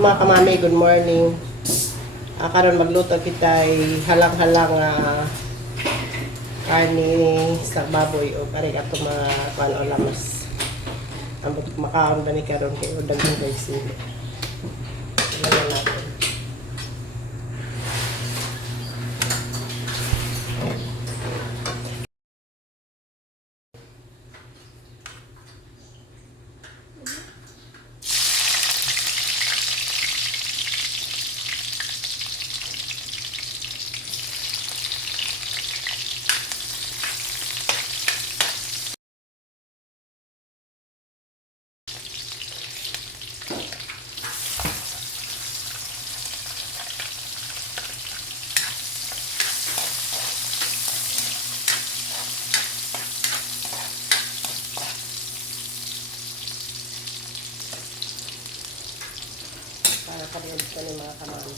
Mga kamami, good morning. Karon magluto kita ay halang-halang karni sa baboy o pare ato mga kuan o lamas. Ambot makaon ba ni karon kay udang gulay sili. Lagyan natin. Para kaliit ka ni mga kamami.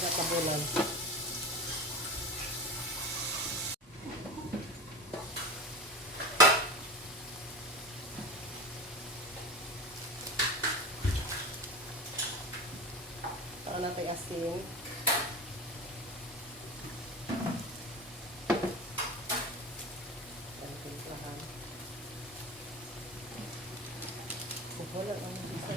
Sa kabulan. Saka natin asin. Timplahan. Wala ang isa.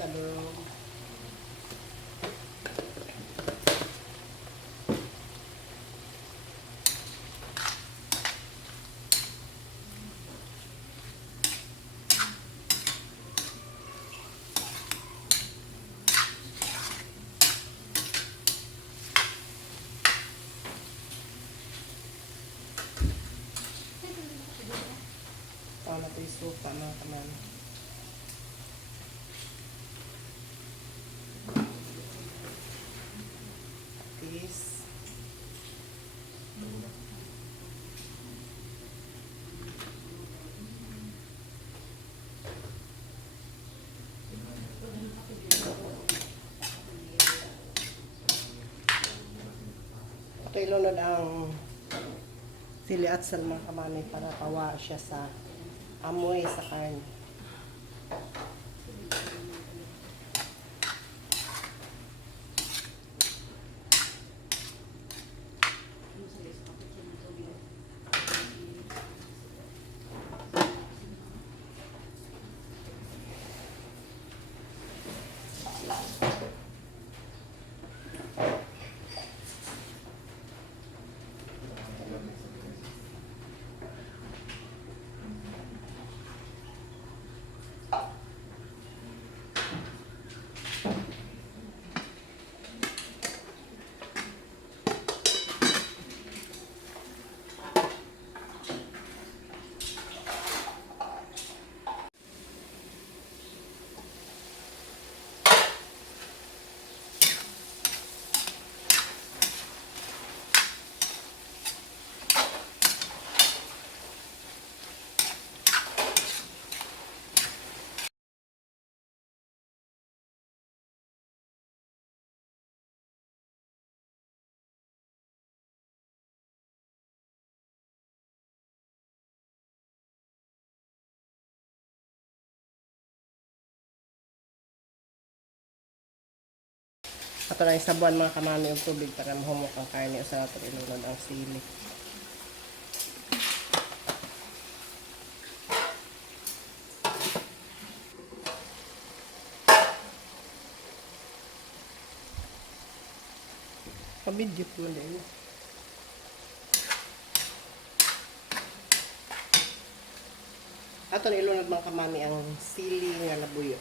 Talong. Saka natin suka mga kamami. This. Ito ilunod ang sili at sal mga kamami para pawa siya sa amoy sa karne. Ato na isabuan mga kamami og tubig para mahumok ang karne sa ato ilunod ang sili. Pabidyo po din. Ato na ilunod mga kamami ang sili nga labuyo.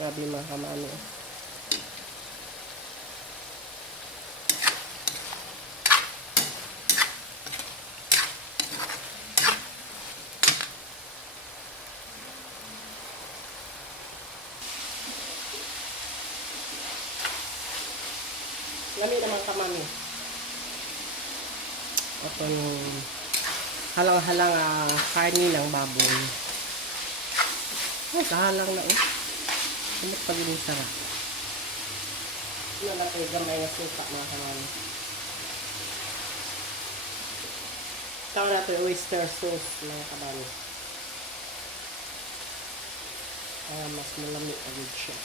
Grabe mga kamami. Lami naman kamami. Atong halang-halang karni ng baboy. Ay, kahalang na Kumot pa din sarap. Ano lang kayo gamay na suka mga kamami. Tawag natin oyster sauce mga kamami. Mas malamig agad siya.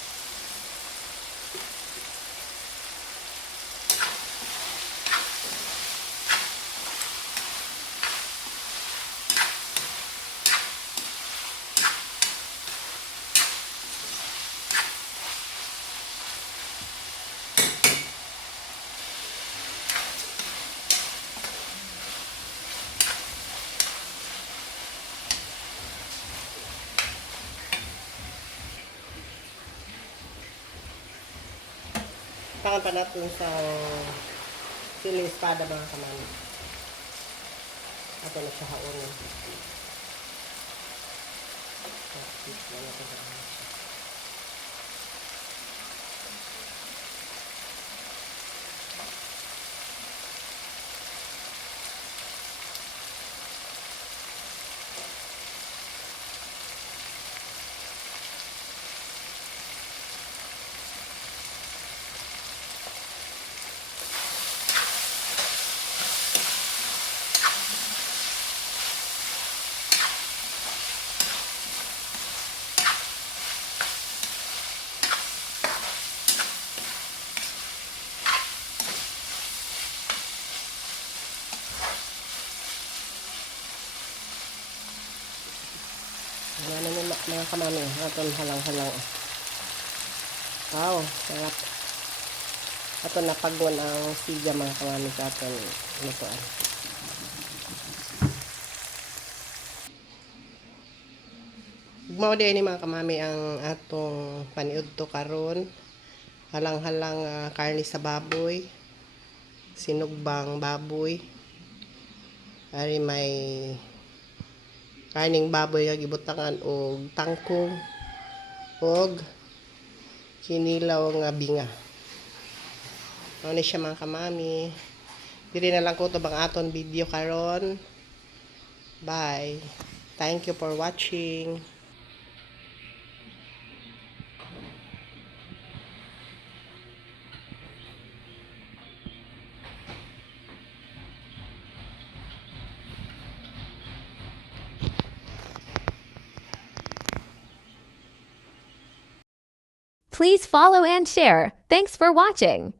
Tangan pa natin sa siling espada mga kamami. Ato na siya haonin. Yan na mga kamami. Aton halang-halang. Wow, sarap. Aton napagwan ang siga mga kamami sa aton lutuan. Mao din ni mga kamami ang atong paniudto karon. Halang-halang karni sa baboy. Sinugbang baboy. Ari may karning baboy nga gibutangan og tangkong og kinilaw nga binga. Ano siya mga kamami. Dili na lang ko to bang aton video karon. Bye. Thank you for watching. Please follow and share. Thanks for watching.